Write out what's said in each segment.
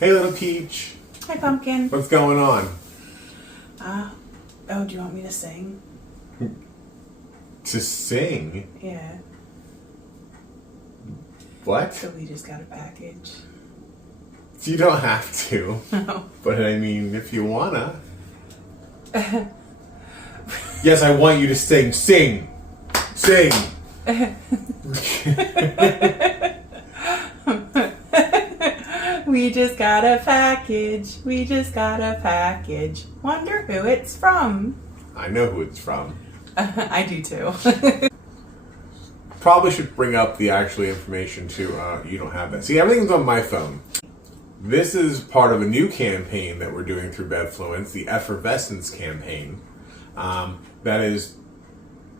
Hey, little peach. Hi, pumpkin. What's going on? Oh, do you want me to sing? To sing? Yeah. What? So we just got a package. You don't have to. No. But I mean, if you wanna. Yes, I want you to sing. Sing. Sing. We just got a package. We just got a package. Wonder who it's from. I know who it's from. I do too. Probably should bring up the actual information too. You don't have that. See, everything's on my phone. This is part of a new campaign that we're doing through BevFluence, the Effervescence campaign. That is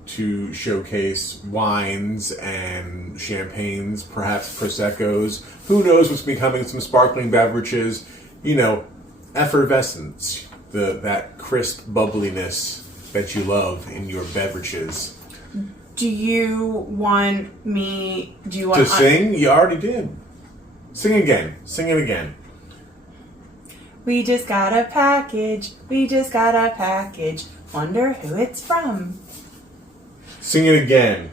to showcase wines and champagnes, perhaps Proseccos. Who knows what's becoming some sparkling beverages. You know, effervescence, that crisp bubbliness that you love in your beverages. Do you want me... To sing? You already did. Sing again. Sing it again. We just got a package. We just got a package. Wonder who it's from. Sing it again.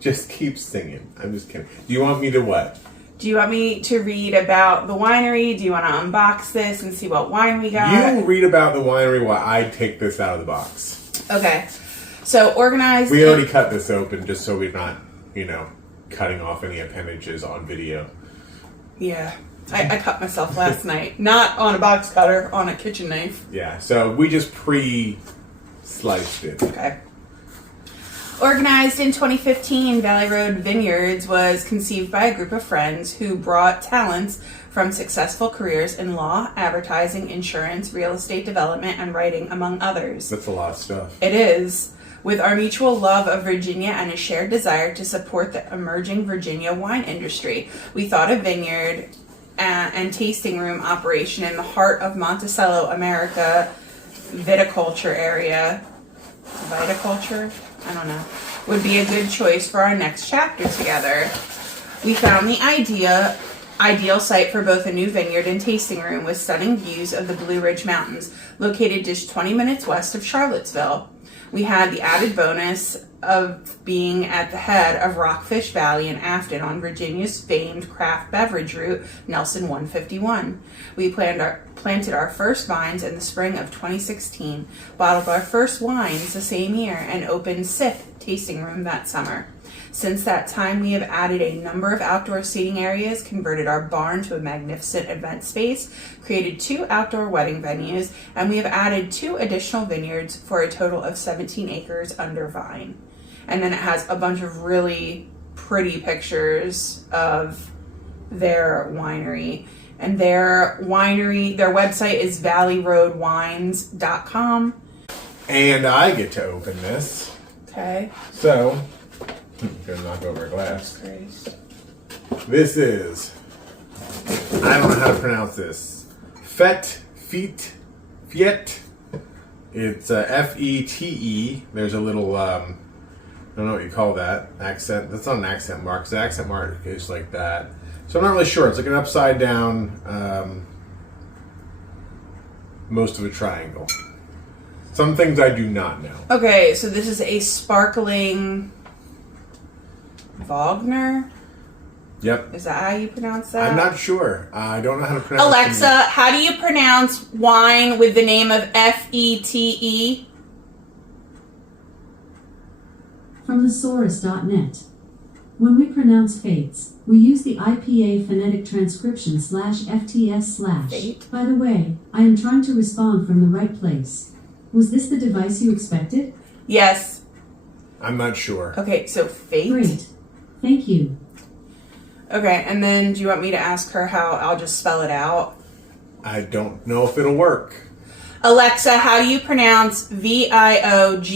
Just keep singing. I'm just kidding. Do you want me to what? Do you want me to read about the winery? Do you want to unbox this and see what wine we got? You read about the winery while I take this out of the box. Okay. So organized... We already cut this open just so we're not, cutting off any appendages on video. Yeah. I cut myself last night. Not on a box cutter, on a kitchen knife. Yeah, so we just pre-sliced it. Okay. Organized in 2015, Valley Road Vineyards was conceived by a group of friends who brought talents from successful careers in law, advertising, insurance, real estate development, and writing, among others. That's a lot of stuff. It is. With our mutual love of Virginia and a shared desire to support the emerging Virginia wine industry, we thought a vineyard and tasting room operation in the heart of Monticello, America, viticulture area. Viticulture? I don't know. Would be a good choice for our next chapter together. We found the ideal site for both a new vineyard and tasting room with stunning views of the Blue Ridge Mountains, located just 20 minutes west of Charlottesville. We had the added bonus of being at the head of Rockfish Valley in Afton on Virginia's famed craft beverage route, Nelson 151. We planted our first vines in the spring of 2016, bottled our first wines the same year, and opened Sip tasting room that summer. Since that time, we have added a number of outdoor seating areas, converted our barn to a magnificent event space, created 2 outdoor wedding venues, and we have added 2 additional vineyards for a total of 17 acres under vine. And then it has a bunch of really pretty pictures of their winery. And their website is valleyroadwines.com. And I get to open this. Okay. So... I'm gonna knock over a glass. Christ. This is, I don't know how to pronounce this. Fête. It's F-E-T-E. There's a little, I don't know what you call that, accent. That's not an accent mark, 'cause the accent mark is like that. So I'm not really sure. It's like an upside down, most of a triangle. Some things I do not know. Okay, so this is a sparkling... Viognier? Yep. Is that how you pronounce that? I'm not sure. I don't know how to pronounce it. Alexa, how do you pronounce wine with the name of F-E-T-E? From thesaurus.net. When we pronounce fates, we use the IPA phonetic transcription /FTS/. Fate? By the way, I am trying to respond from the right place. Was this the device you expected? Yes. I'm not sure. Okay, so fate? Great. Thank you. Okay, and then do you want me to ask her how I'll just spell it out? I don't know if it'll work. Alexa, how do you pronounce Viognier?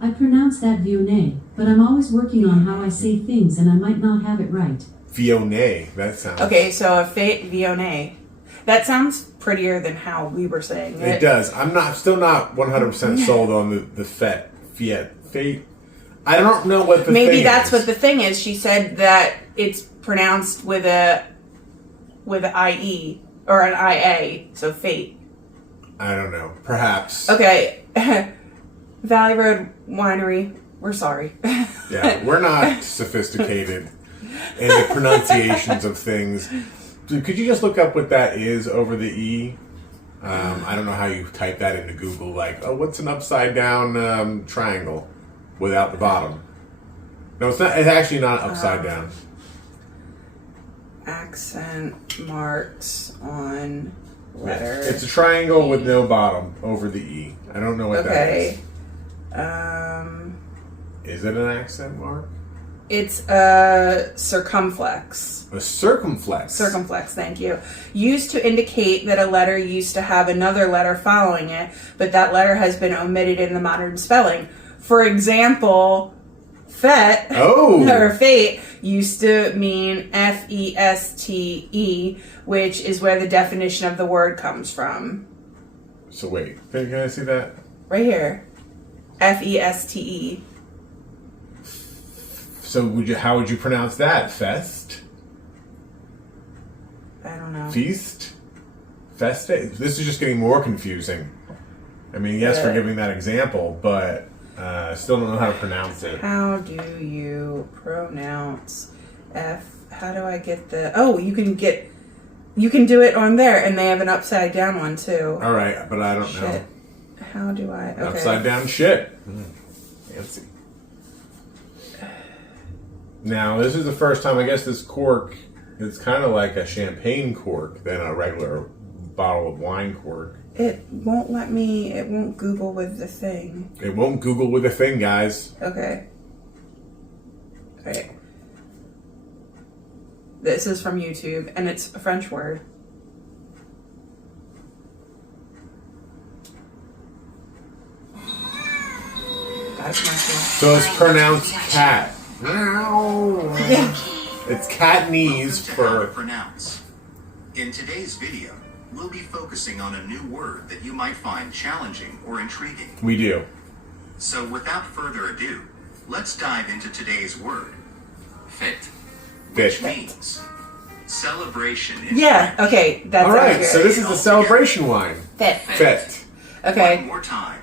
I pronounce that Viognier, but I'm always working on how I say things and I might not have it right. Viognier, that sounds... Okay, so a Fête Viognier. That sounds prettier than how we were saying it. It does. I'm still not 100% sold on the Fête. I don't know what the Maybe thing that's is. what the thing is. She said that it's pronounced with a IE or an IA, so fate. I don't know. Perhaps. Okay. Valley Road Winery, we're sorry. Yeah, we're not sophisticated in the pronunciations of things. Dude, could you just look up what that is over the E? I don't know how you type that into Google, like, oh, what's an upside down triangle without the bottom? No, it's not. It's actually not upside down. Accent marks on letter. It's a triangle with no bottom over the E. I don't know what that is. Is it an accent mark? It's a circumflex. A circumflex. Circumflex, thank you. Used to indicate that a letter used to have another letter following it, but that letter has been omitted in the modern spelling. For example, fete or fate used to mean FESTE, which is where the definition of the word comes from. So wait, can I see that? Right here. FESTE. So how would you pronounce that? Fest? I don't know. Feast? Feste? This is just getting more confusing. I mean, yes, for giving that example, but I still don't know how to pronounce it. How do you pronounce how do I get the... Oh, you can do it on there, and they have an upside down one, too. All right, but I don't know. How do I... Okay. Upside down shit. Fancy. Now, this is the first time, I guess this cork is kind of like a champagne cork than a regular bottle of wine cork. It won't Google with the thing. It won't Google with a thing, guys. Okay. Alright. This is from YouTube, and it's a French word. So it's pronounced cat. It's cat knees for... pronounce. In today's video, we'll be focusing on a new word that you might find challenging or intriguing. We do. So without further ado, let's dive into today's word. Fête. Which means celebration in French. Okay, that's all right, accurate. so this is the celebration wine. Fête. Fête. Okay. One more time.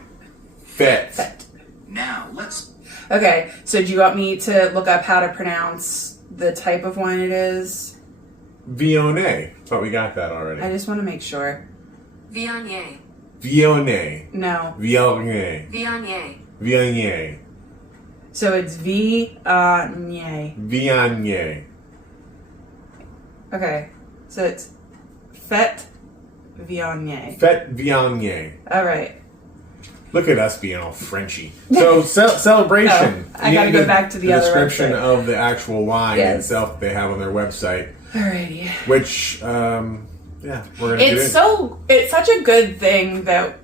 Fête. Fête. Now, let's... Okay, so do you want me to look up how to pronounce the type of wine it is? Viognier. Thought we got that already. I just want to make sure. Viognier. Viognier. No. Viognier. Viognier. Viognier. So it's Viognier. Viognier. Okay, so it's Fête Viognier. Fête Viognier. All right. Look at us being all Frenchy. So celebration. Oh, I gotta go back to the other description website. of the actual wine Yes. itself they have on their website. Alrighty. Which, we're gonna get It's such a good thing that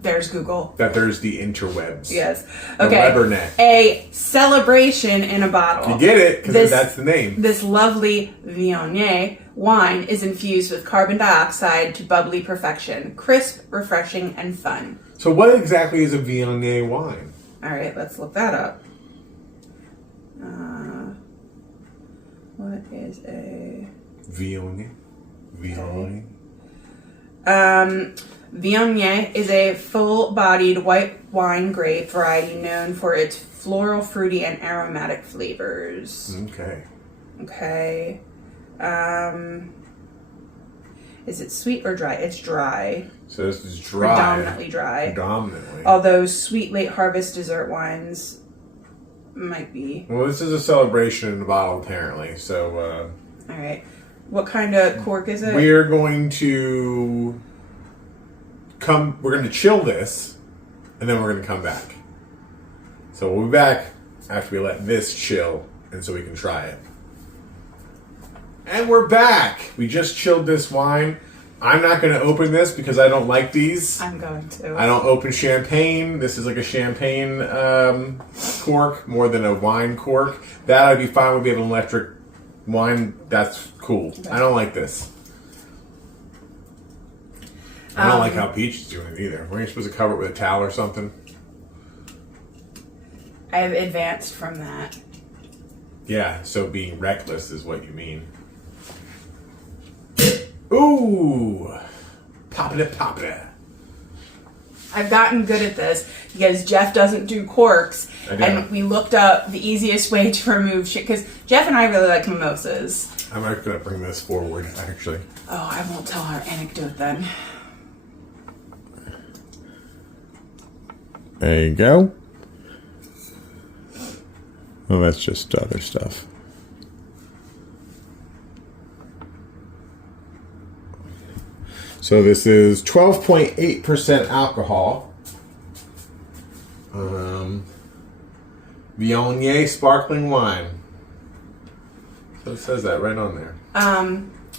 there's Google. that there's the interwebs. Yes. The Okay. Webernet. A celebration in a bottle. You get it because that's the name. This lovely Viognier wine is infused with carbon dioxide to bubbly perfection, crisp, refreshing, and fun. So what exactly is a Viognier wine? All right, let's look that up. What is a Viognier? Viognier? Viognier is a full-bodied white wine grape variety known for its floral, fruity, and aromatic flavors. Okay. Okay. Is it sweet or dry? It's dry. So this is dry. Predominantly dry. Predominantly. Although sweet late harvest dessert wines might be. Well, this is a celebration in a bottle, apparently. So, All right. What kind of cork is it? we're going to we're going to chill this, and then we're going to come back. So we'll be back after we let this chill, and so we can try it. And we're back! We just chilled this wine. I'm not going to open this because I don't like these. I'm going to. I don't open champagne. This is like a champagne cork more than a wine cork. That I'd be fine with being an electric wine. That's cool. I don't like this. I don't like how Peach is doing it either. Weren't you supposed to cover it with a towel or something? I've advanced from that. Yeah, so being reckless is what you mean. Ooh! Pop it. I've gotten good at this because Jeff doesn't do corks, and we looked up the easiest way to remove shit, because Jeff and I really like mimosas. I'm not going to bring this forward, actually. Oh, I won't tell our anecdote then. There you go. Well, that's just other stuff. So this is 12.8% alcohol. Viognier sparkling wine. So it says that right on there.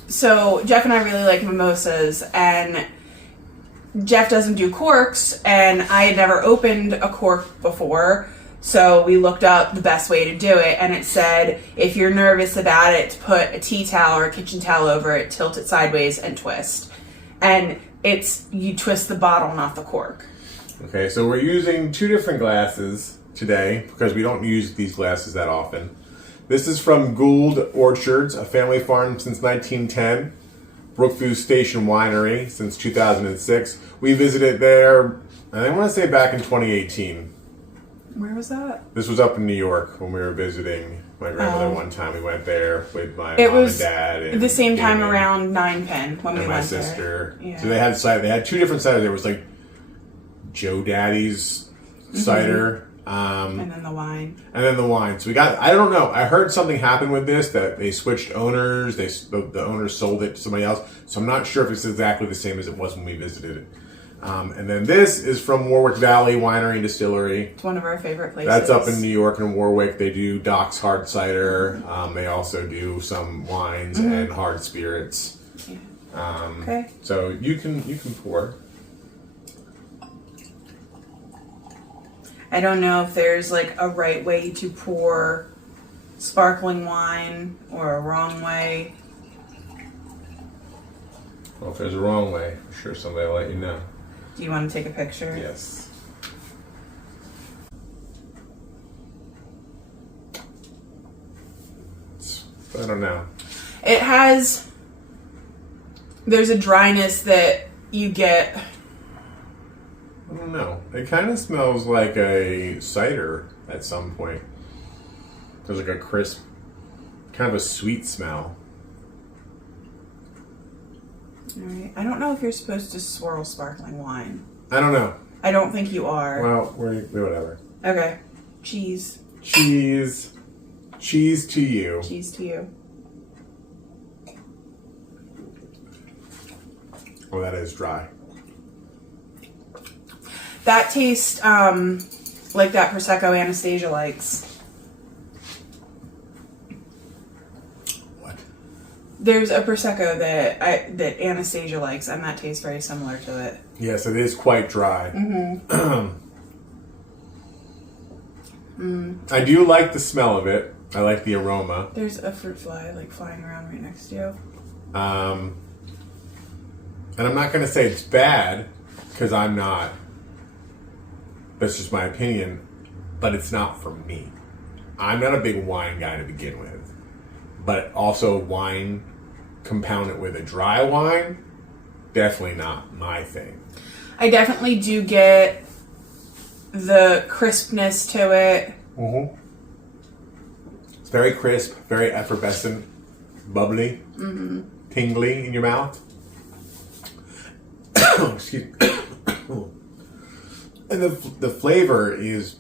So Jeff and I really like mimosas, and Jeff doesn't do corks, and I had never opened a cork before, so we looked up the best way to do it, and it said if you're nervous about it, to put a tea towel or a kitchen towel over it, tilt it sideways, and twist. And you twist the bottle, not the cork. Okay, so we're using 2 different glasses today because we don't use these glasses that often. This is from Gould Orchards, a family farm since 1910. Brookview Station Winery since 2006. We visited there, I want to say back in 2018. Where was that? This was up in New York when we were visiting my grandmother one time. We went there with my mom and dad. It was the same time around 9 when we went there. And my sister. Yeah. So they had 2 different ciders. There was like Joe Daddy's cider. And then the wine. So we got, I don't know, I heard something happened with this, that they switched owners, the owners sold it to somebody else, so I'm not sure if it's exactly the same as it was when we visited it. And then this is from Warwick Valley Winery and Distillery. It's one of our favorite places. That's up in New York and Warwick. They do Doc's hard cider. They also do some wines and hard spirits. Yeah. Okay. So you can pour. I don't know if there's like a right way to pour sparkling wine or a wrong way. Well, if there's a wrong way, I'm sure somebody will let you know. Do you want to take a picture? Yes. I don't know. There's a dryness that you get. I don't know. It kind of smells like a cider at some point. There's like a crisp, kind of a sweet smell. All right. I don't know if you're supposed to swirl sparkling wine. I don't know. I don't think you are. Well, whatever. Okay. Cheese. Cheese. Cheese to you. Cheese to you. Oh, that is dry. That tastes like that Prosecco Anastasia likes. What? There's a Prosecco that Anastasia likes, and that tastes very similar to it. Yes, it is quite dry. I do like the smell of it. I like the aroma. There's a fruit fly like flying around right next to you. And I'm not going to say it's bad, because I'm not. That's just my opinion, but it's not for me. I'm not a big wine guy to begin with, but also wine compounded with a dry wine, definitely not my thing. I definitely do get the crispness to it. Mm-hmm. It's very crisp, very effervescent, bubbly, tingly in your mouth. Excuse me. And the flavor is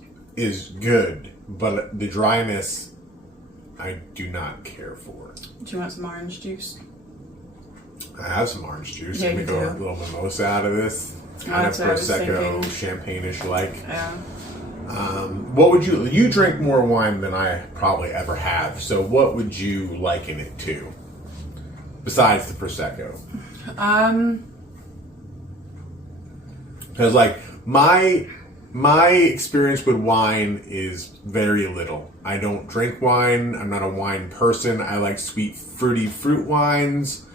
good, but the dryness I do not care for. Do you want some orange juice? I have some orange juice. Yeah, Let me you go do. a little mimosa out of this. It's kind of Prosecco, champagne-ish like. Yeah. What would you drink more wine than I probably ever have, so what would you liken it to? Besides the Prosecco? Because like my experience with wine is very little. I don't drink wine. I'm not a wine person. I like sweet, fruity fruit wines.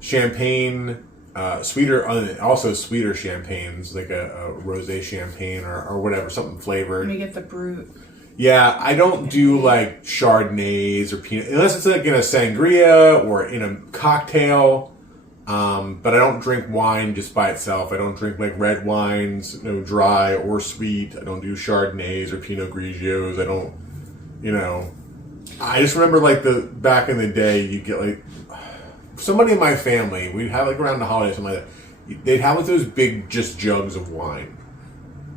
Champagne sweeter, also sweeter champagnes, like a rosé champagne or whatever, something flavored. Let me get the Brut. Yeah, I don't do like Chardonnays or Pinot, unless it's like in a sangria or in a cocktail. But I don't drink wine just by itself. I don't drink like red wines, dry or sweet. I don't do Chardonnays or Pinot Grigios. I don't, I just remember like back in the day, you get like somebody in my family, we'd have like around the holidays, something like that. They'd have like those big just jugs of wine.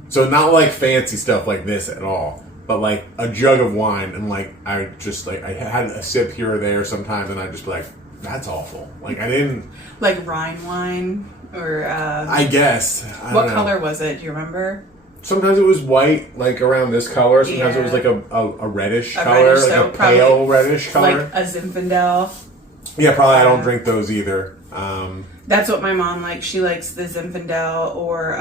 So not like fancy stuff like this at all, but like a jug of wine, and like I had a sip here or there sometimes, and I'd just be like, that's awful. Like I didn't like Rhine wine or I guess. What color was it? Do you remember? Sometimes it was white, like around this color. Sometimes it was like a reddish color, reddish, like a pale reddish color. Like a Zinfandel. Yeah, probably I don't drink those either. That's what my mom likes. She likes the Zinfandel or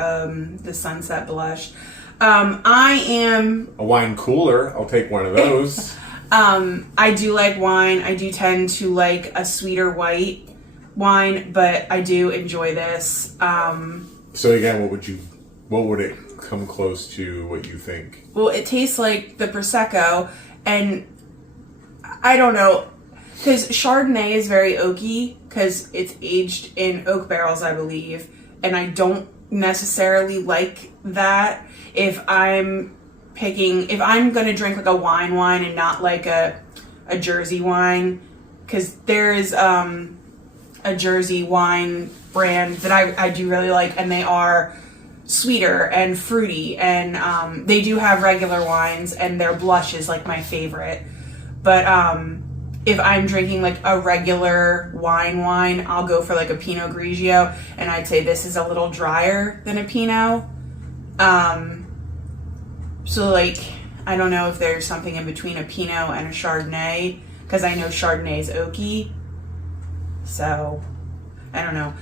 the Sunset Blush. I am a wine cooler. I'll take one of those. I do like wine. I do tend to like a sweeter white wine, but I do enjoy this. So again, what would it come close to what you think? Well, it tastes like the Prosecco, and I don't know, because Chardonnay is very oaky because it's aged in oak barrels, I believe, and I don't necessarily like that. If I'm going to drink like a wine and not like a Jersey wine, because there's a Jersey wine brand that I do really like, and they are sweeter and fruity, and they do have regular wines, and their blush is like my favorite. But if I'm drinking like a regular wine, I'll go for like a Pinot Grigio, and I'd say this is a little drier than a Pinot. So like, I don't know if there's something in between a Pinot and a Chardonnay, because I know Chardonnay is oaky. So, I don't know.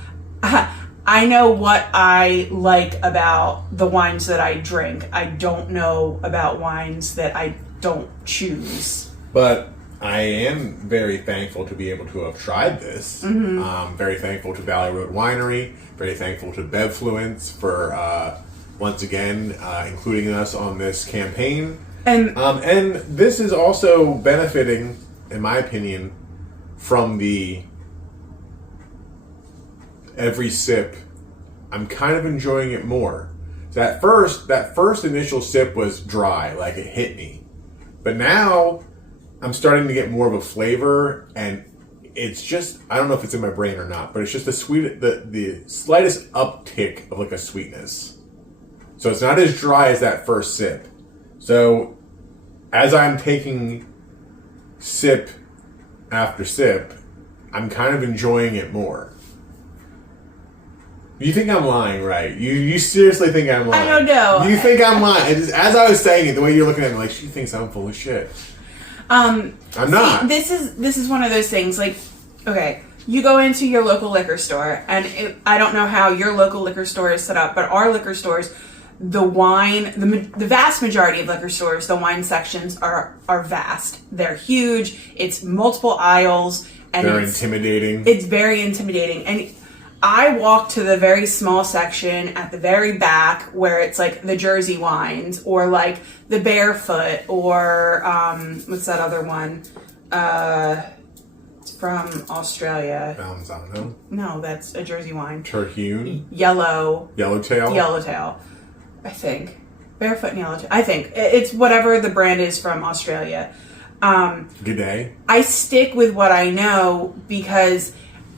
I know what I like about the wines that I drink. I don't know about wines that I don't choose. But I am very thankful to be able to have tried this. Mm-hmm. Very thankful to Valley Road Winery. Very thankful to BevFluence for once again including us on this campaign. And this is also benefiting, in my opinion, from the every sip. I'm kind of enjoying it more. So that first initial sip was dry, like it hit me. But now I'm starting to get more of a flavor, and it's just, I don't know if it's in my brain or not, but it's just the slightest uptick of like a sweetness. So it's not as dry as that first sip. So as I'm taking sip after sip, I'm kind of enjoying it more. You think I'm lying, right? You seriously think I'm lying? I don't know. You think I'm lying? As I was saying it, the way you're looking at me, like, she thinks I'm full of shit. I'm not. This is one of those things. Like, okay, you go into your local liquor store, and I don't know how your local liquor store is set up, but our liquor stores, the vast majority of liquor stores, the wine sections are vast. They're huge. It's multiple aisles, and it's intimidating. It's very intimidating, and I walk to the very small section at the very back where it's like the Jersey wines or like the Barefoot or what's that other one? It's from Australia. Valenzano? No, that's a Jersey wine. Terhune? Yellowtail. I think. Barefoot and Yellowtail. I think. It's whatever the brand is from Australia. Good day. I stick with what I know because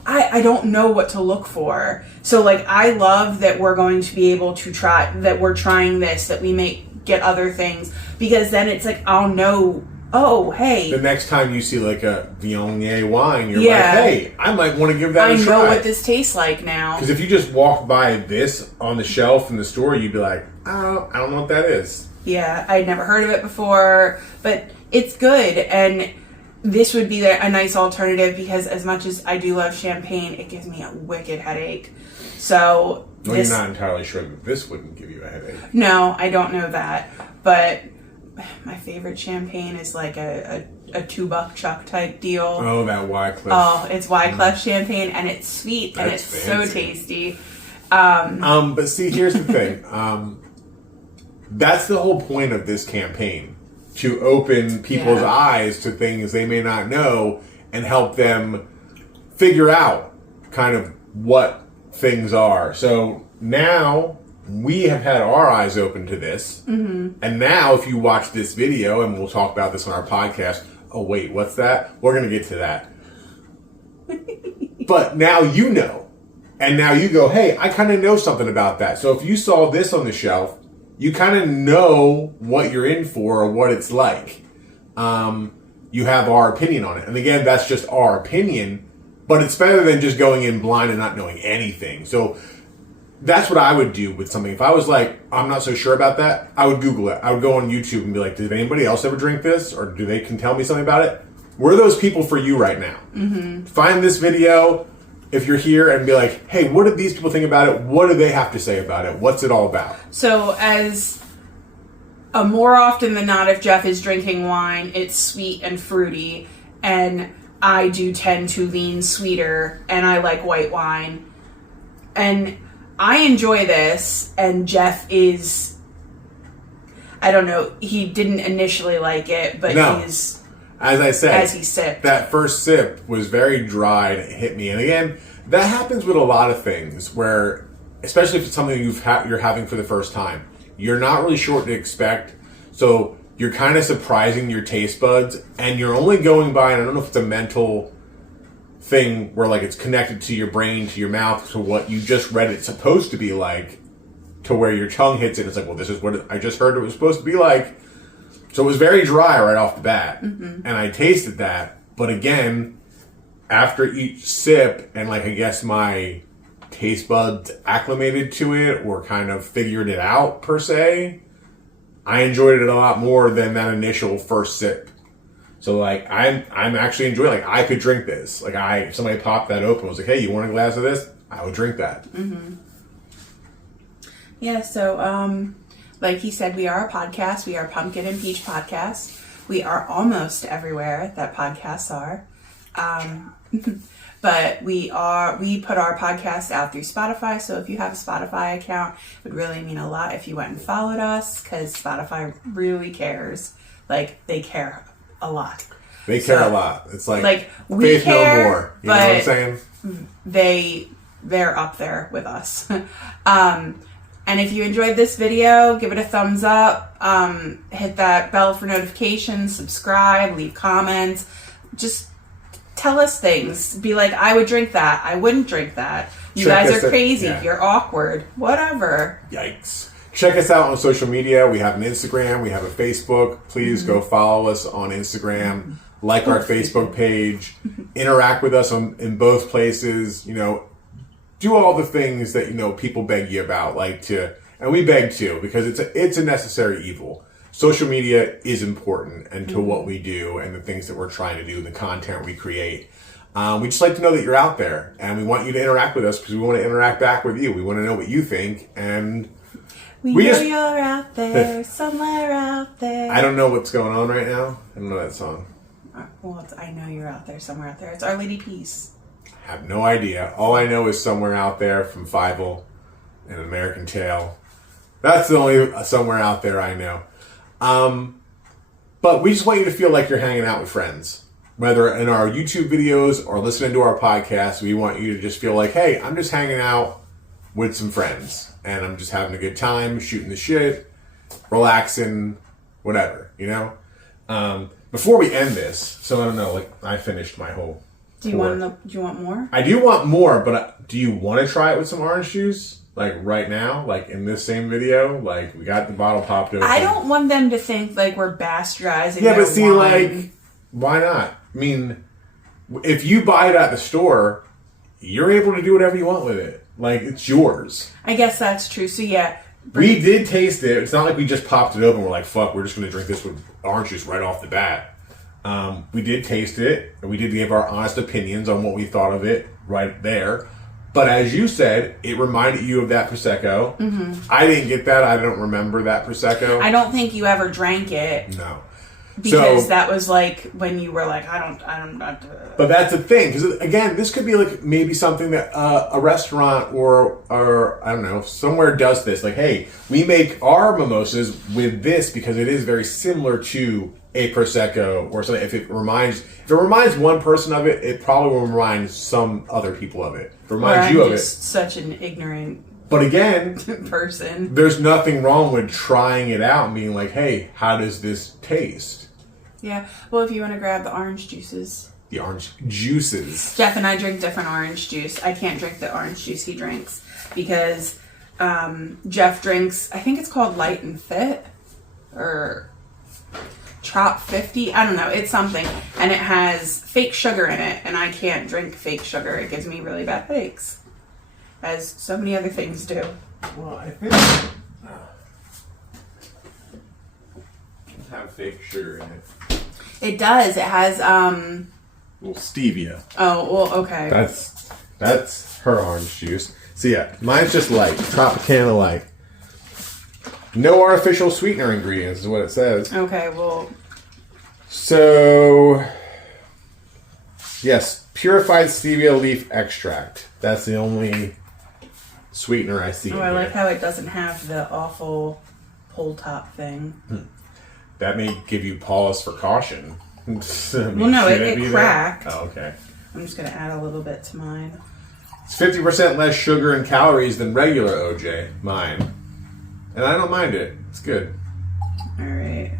I don't know what to look for. So, like, I love that we're going to be able to try, that we're trying this, that we may get other things, because then it's like, I'll know, oh, hey. The next time you see, like, a Viognier wine, you're like, hey, I might want to give that a try. I know what this tastes like now. Because if you just walk by this on the shelf in the store, you'd be like, oh, I don't know what that is. Yeah, I'd never heard of it before, but it's good, and this would be a nice alternative, because as much as I do love champagne, it gives me a wicked headache. So Well, you're not entirely sure that this wouldn't give you a headache. No, I don't know that. But my favorite champagne is like a $2 Chuck type deal. Oh, that Wycliffe. Oh, it's Wycliffe champagne, and it's sweet, and it's fancy. so tasty. But see, here's the thing. That's the whole point of this campaign, to open people's eyes to things they may not know and help them figure out kind of what things are. So now we have had our eyes open to this. Mm-hmm. And now if you watch this video, and we'll talk about this on our podcast, oh wait, what's that? We're going to get to that. But now you know. And now you go, hey, I kind of know something about that. So if you saw this on the shelf, you kind of know what you're in for or what it's like. You have our opinion on it. And again, that's just our opinion, but it's better than just going in blind and not knowing anything. So that's what I would do with something. If I was like, I'm not so sure about that, I would Google it. I would go on YouTube and be like, did anybody else ever drink this? Or can tell me something about it? We're those people for you right now. Mm-hmm. Find this video if you're here and be like, hey, what did these people think about it? What do they have to say about it? What's it all about? So as more often than not, if Jeff is drinking wine, it's sweet and fruity, and I do tend to lean sweeter, and I like white wine. And I enjoy this, and Jeff is, I don't know, he didn't initially like it, but he's... As I said, as he sipped. That first sip was very dry and it hit me. And again, that happens with a lot of things where, especially if it's something you're having for the first time, you're not really sure what to expect. So you're kind of surprising your taste buds, and you're only going by, and I don't know if it's a mental thing where like it's connected to your brain, to your mouth, to what you just read it's supposed to be like, to where your tongue hits it. It's like, well, this is what I just heard it was supposed to be like. So it was very dry right off the bat, and I tasted that. But again, after each sip, and like I guess my taste buds acclimated to it or kind of figured it out per se, I enjoyed it a lot more than that initial first sip. So like I'm actually enjoying. Like I could drink this. Like if somebody popped that open, was like, hey, you want a glass of this? I would drink that. Mm-hmm. Yeah. So like he said, we are a podcast. We are Pumpkin and Peach Podcast. We are almost everywhere that podcasts are. But we put our podcast out through Spotify. So if you have a Spotify account, it would really mean a lot if you went and followed us, because Spotify really cares. Like, they care a lot. They care a lot. It's like we faith care, no more. You know what I'm saying? They're up there with us. And if you enjoyed this video, give it a thumbs up, hit that bell for notifications, subscribe, leave comments. Just tell us things. Be like, I would drink that. I wouldn't drink that. You guys are crazy. You're awkward. Whatever. Yikes. Check us out on social media. We have an Instagram. We have a Facebook. Please go follow us on Instagram. Like our Facebook page. Interact with us in both places. You know, do all the things that, you know, people beg you about, and we beg too, because it's a necessary evil. Social media is important, and to what we do and the things that we're trying to do, the content we create. We just like to know that you're out there, and we want you to interact with us because we want to interact back with you. We want to know what you think, and we know you're out there, somewhere out there. I don't know what's going on right now. I don't know that song. Well, I know you're out there, somewhere out there. It's Our Lady Peace. Have no idea. All I know is Somewhere Out There from Fievel and American Tail. That's the only Somewhere Out There I know. But we just want you to feel like you're hanging out with friends. Whether in our YouTube videos or listening to our podcast, we want you to just feel like, hey, I'm just hanging out with some friends. And I'm just having a good time, shooting the shit, relaxing, whatever, you know? Before we end this, so I don't know, like I finished my whole... Do you want more? I do want more, but do you want to try it with some orange juice? Like right now? Like in this same video? Like we got the bottle popped open. I don't want them to think like we're bastardizing their but see, wine. Like, why not? I mean, if you buy it at the store, you're able to do whatever you want with it. Like, it's yours. I guess that's true. So yeah. We did taste it. It's not like we just popped it open and we're like, fuck, we're just going to drink this with orange juice right off the bat. We did taste it, and we did give our honest opinions on what we thought of it right there. But as you said, it reminded you of that Prosecco. Mm-hmm. I didn't get that. I don't remember that Prosecco. I don't think you ever drank it. No. Because that was like when you were like, I don't. But that's the thing, because again, this could be like maybe something that a restaurant or I don't know, somewhere does this. Like, hey, we make our mimosas with this because it is very similar to a Prosecco or something. If it reminds one person of it, it probably will remind some other people of it. If it reminds you of it. Such an ignorant. But again, person. There's nothing wrong with trying it out and being like, hey, how does this taste? Yeah. Well, if you want to grab the orange juices. The orange juices. Jeff and I drink different orange juice. I can't drink the orange juice he drinks because Jeff drinks, I think it's called Light and Fit or Trop 50. I don't know. It's something. And it has fake sugar in it. And I can't drink fake sugar. It gives me really bad headaches. As so many other things do. Well, I think have fake sugar in it. It does. It has Well, stevia. Oh, well, okay. That's her orange juice. So yeah, mine's just light. Tropicana light. No artificial sweetener ingredients is what it says. Okay, well. So yes, purified stevia leaf extract. That's the only sweetener I see. Oh, I like how it doesn't have the awful pull top thing. That may give you pause for caution. I mean, well, no, it cracked. Oh, okay. I'm just going to add a little bit to mine. It's 50% less sugar and calories than regular OJ, mine. And I don't mind it. It's good. All right.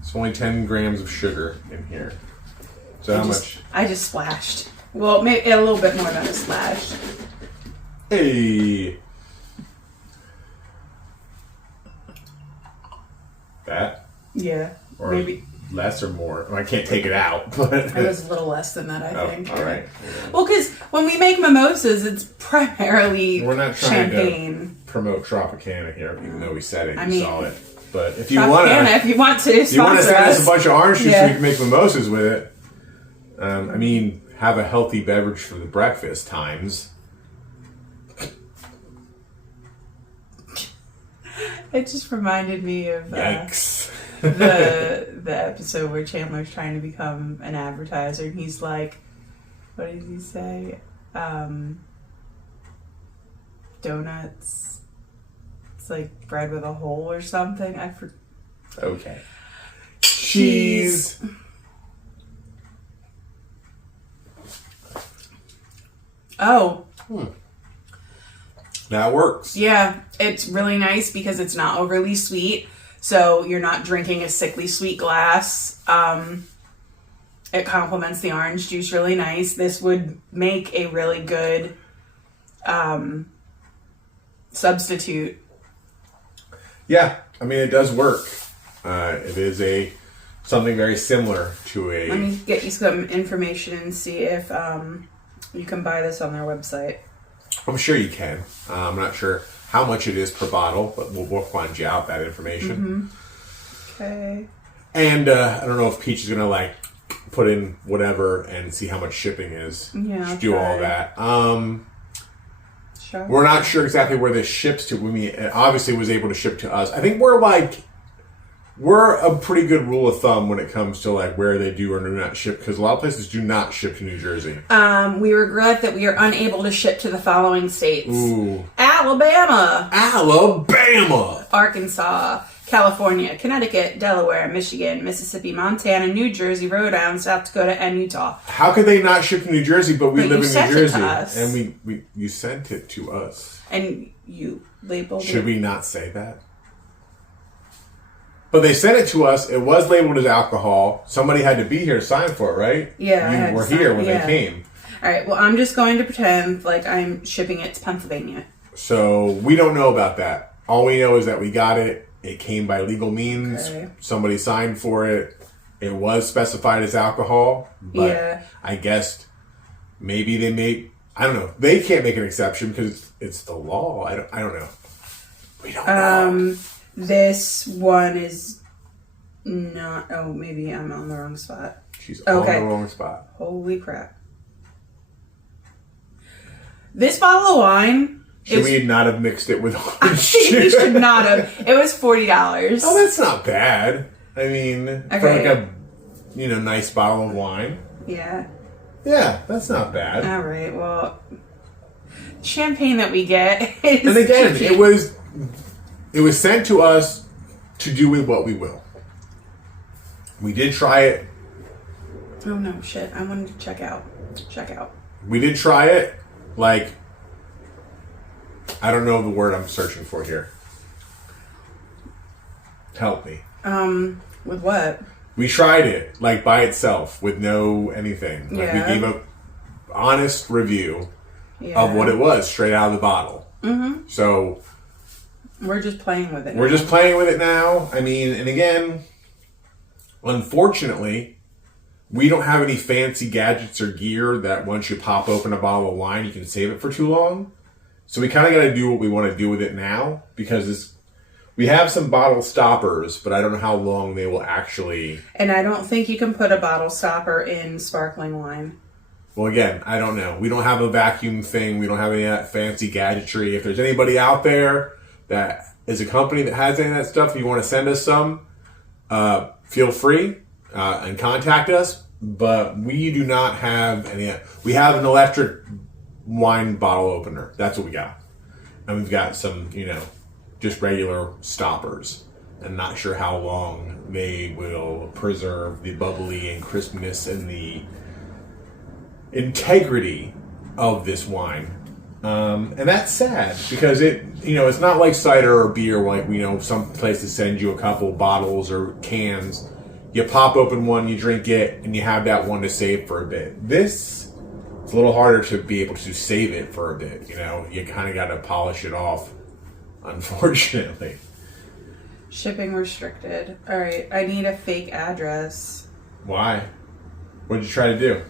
It's only 10 grams of sugar in here. So how much? I just splashed. Well, maybe a little bit more than a splash. Hey. That? Yeah. Or maybe less or more. I can't take it out, but it was a little less than that, I think. All right. Well, because when we make mimosas, it's primarily we're not trying champagne. To promote Tropicana here, even though we said it, you saw it. But if you want to, if you want to, send us a bunch of orange juice so we can make mimosas with it. I mean, have a healthy beverage for the breakfast times. It just reminded me of Yikes. the episode where Chandler's trying to become an advertiser, and he's like, what did he say? Donuts. It's like bread with a hole or something. Okay. Cheese. Oh. That works. Yeah, it's really nice because it's not overly sweet. So you're not drinking a sickly sweet glass. It complements the orange juice really nice. This would make a really good substitute. Yeah, I mean, it does work. It is something very similar to a... Let me get you some information and see if you can buy this on their website. I'm sure you can. I'm not sure how much it is per bottle, but we'll find you out that information. Mm-hmm. Okay. And I don't know if Peach is going to put in whatever and see how much shipping is. Yeah, I'll do try. all that. Sure. We're not sure exactly where this ships to. I mean, it obviously was able to ship to us. I think we're a pretty good rule of thumb when it comes to where they do or do not ship, because a lot of places do not ship to New Jersey. We regret that we are unable to ship to the following states. Ooh. Alabama, Arkansas, California, Connecticut, Delaware, Michigan, Mississippi, Montana, New Jersey, Rhode Island, South Dakota, and Utah. How could they not ship to New Jersey, but we live in New Jersey? And you sent it to us. And you labeled it. Should we not say that? But they sent it to us. It was labeled as alcohol. Somebody had to be here to sign for it, right? Yeah. You were here when they came. All right. Well, I'm just going to pretend like I'm shipping it to Pennsylvania. So we don't know about that. All we know is that we got it. It came by legal means. Okay. Somebody signed for it. It was specified as alcohol. But I guess maybe they made... I don't know. They can't make an exception because it's the law. I don't know. We don't know. This one is not... Oh, maybe I'm on the wrong spot. She's on the wrong spot. Holy crap. This bottle of wine. Should we not have mixed it with orange We juice? should not have. It was $40. Oh, that's not bad. I mean, for like a nice bottle of wine. Yeah. Yeah, that's not bad. All right. Well, champagne that we get is And again, cheap. it was sent to us to do with what we will. We did try it. Oh no, shit! I wanted to check out. We did try it. Like, I don't know the word I'm searching for here. Help me. With what? We tried it like by itself with no anything. Like we gave a honest review of what it was straight out of the bottle. Mm-hmm. So we're just playing with it. We're just playing with it now. I mean, and again, unfortunately, we don't have any fancy gadgets or gear that once you pop open a bottle of wine, you can save it for too long. So we kind of got to do what we want to do with it now because we have some bottle stoppers, but I don't know how long they will actually... And I don't think you can put a bottle stopper in sparkling wine. Well, again, I don't know. We don't have a vacuum thing. We don't have any of that fancy gadgetry. If there's anybody out there that is a company that has any of that stuff, if you want to send us some, feel free and contact us. But we do not have any... We have an electric wine bottle opener. That's what we got. And we've got some, just regular stoppers. I'm not sure how long they will preserve the bubbly and crispness and the integrity of this wine. And that's sad because it's not like cider or beer like, some places send you a couple bottles or cans. You pop open one, you drink it, and you have that one to save for a bit. This, it's a little harder to be able to save it for a bit. You kind of got to polish it off, unfortunately. Shipping restricted. All right, I need a fake address. Why? What did you try to do?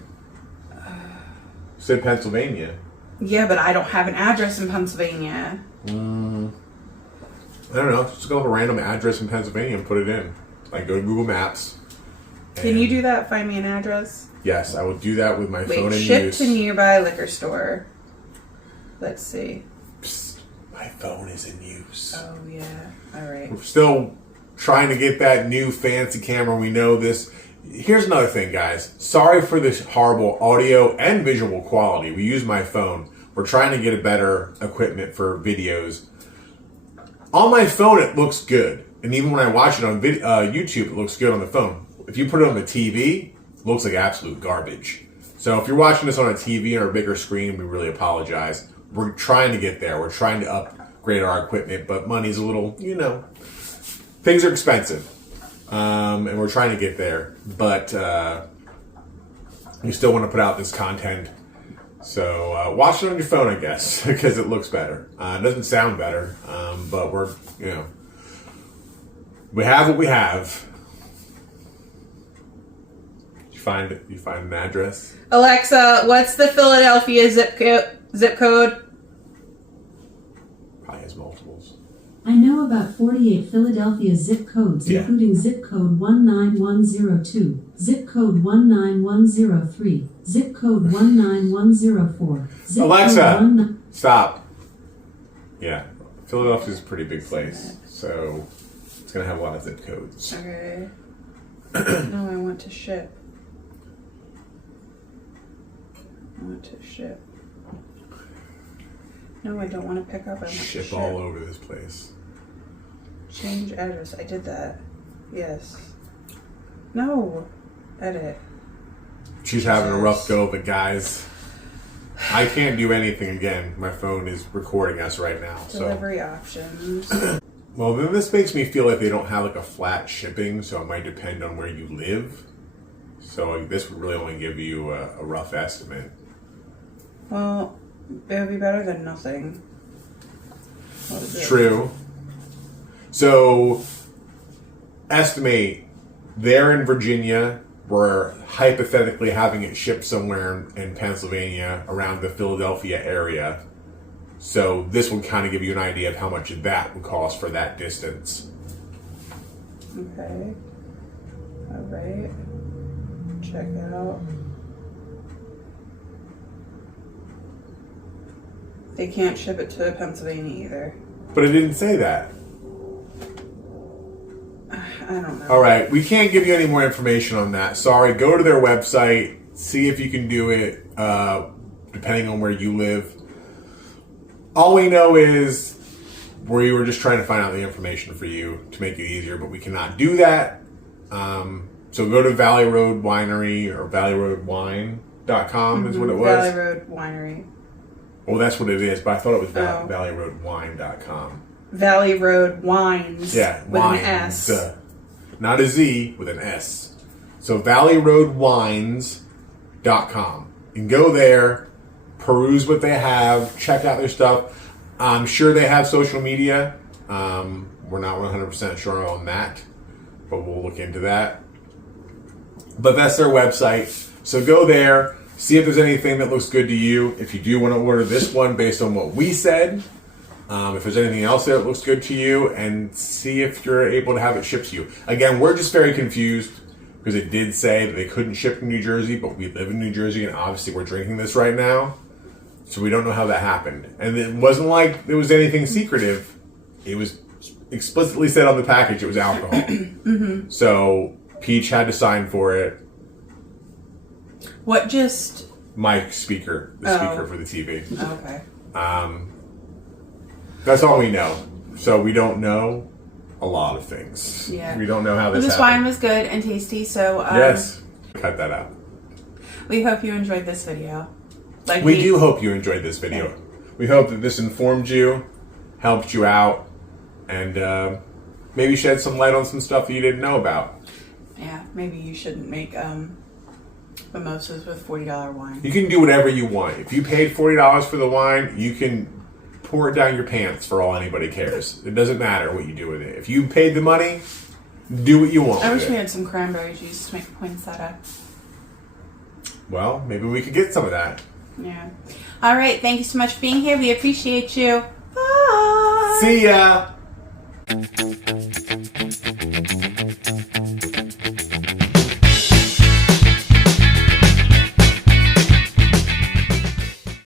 Said Pennsylvania. Yeah, but I don't have an address in Pennsylvania. I don't know. Just go with a random address in Pennsylvania and put it in. Like, go to Google Maps. Can you do that? Find me an address? Yes, I will do that with my phone in ship use. to nearby liquor store. Let's see. Psst, my phone is in use. Oh, yeah. All right. We're still trying to get that new fancy camera. We know this. Here's another thing, guys. Sorry for this horrible audio and visual quality. We use my phone. We're trying to get a better equipment for videos. On my phone, it looks good. And even when I watch it on YouTube, it looks good on the phone. If you put it on the TV, it looks like absolute garbage. So if you're watching this on a TV or a bigger screen, we really apologize. We're trying to get there. We're trying to upgrade our equipment, but money's a little, things are expensive. And we're trying to get there. But we still want to put out this content. So watch it on your phone, I guess, because it looks better. It doesn't sound better, but we're, we have what we have. You find an address? Alexa, what's the Philadelphia zip code? Probably has multiples. I know about 48 Philadelphia zip codes, including zip code 19102, zip code 19103, zip code 19104. Zip Alexa, code stop. Yeah, Philadelphia's a pretty big place, so it's going to have a lot of zip codes. Okay. No, I want to ship. No, I don't want to pick up. I want to Ship all over this place. Change address. I did that. Yes. No. Edit. She's having a rough go of it, guys. I can't do anything again. My phone is recording us right now. Delivery options. Well, then this makes me feel like they don't have like a flat shipping, so it might depend on where you live. So this would really only give you a rough estimate. Well, it would be better than nothing. What is it? True. So, estimate they're in Virginia. We're hypothetically having it shipped somewhere in Pennsylvania around the Philadelphia area. So this will kind of give you an idea of how much that would cost for that distance. Okay. All right. Check out. They can't ship it to Pennsylvania either. But it didn't say that. I don't know. All right, we can't give you any more information on that. Sorry, go to their website, see if you can do it, depending on where you live. All we know is we were just trying to find out the information for you to make it easier, but we cannot do that. So go to Valley Road Winery or valleyroadwine.com is what it was. Valley Road Winery. Well, that's what it is, but I thought it was valleyroadwine.com. Valley Road Wines. Yeah, with wines. an S. Not a Z, with an S. So valleyroadwines.com. You can go there, peruse what they have, check out their stuff. I'm sure they have social media. We're not 100% sure on that, but we'll look into that. But that's their website. So go there, see if there's anything that looks good to you. If you do want to order this one based on what we said, if there's anything else that looks good to you, and see if you're able to have it shipped to you. Again, we're just very confused because it did say that they couldn't ship in New Jersey, but we live in New Jersey, and obviously we're drinking this right now. So we don't know how that happened. And it wasn't like there was anything secretive. It was explicitly said on the package it was alcohol. Mm-hmm. So Peach had to sign for it. What just... My speaker. The speaker for the TV. Okay. That's all we know. So we don't know a lot of things. Yeah. We don't know how this This happened. wine was good and tasty, so... yes. Cut that out. We hope you enjoyed this video. Like we do hope you enjoyed this video. We hope that this informed you, helped you out, and maybe shed some light on some stuff that you didn't know about. Yeah, maybe you shouldn't make mimosas with $40 wine. You can do whatever you want. If you paid $40 for the wine, you can pour it down your pants for all anybody cares. It doesn't matter what you do with it. If you paid the money, do what you want I with wish it. we had some cranberry juice to make poinsettia. Well, maybe we could get some of that. Yeah. All right. Thank you so much for being here. We appreciate you. Bye. See ya.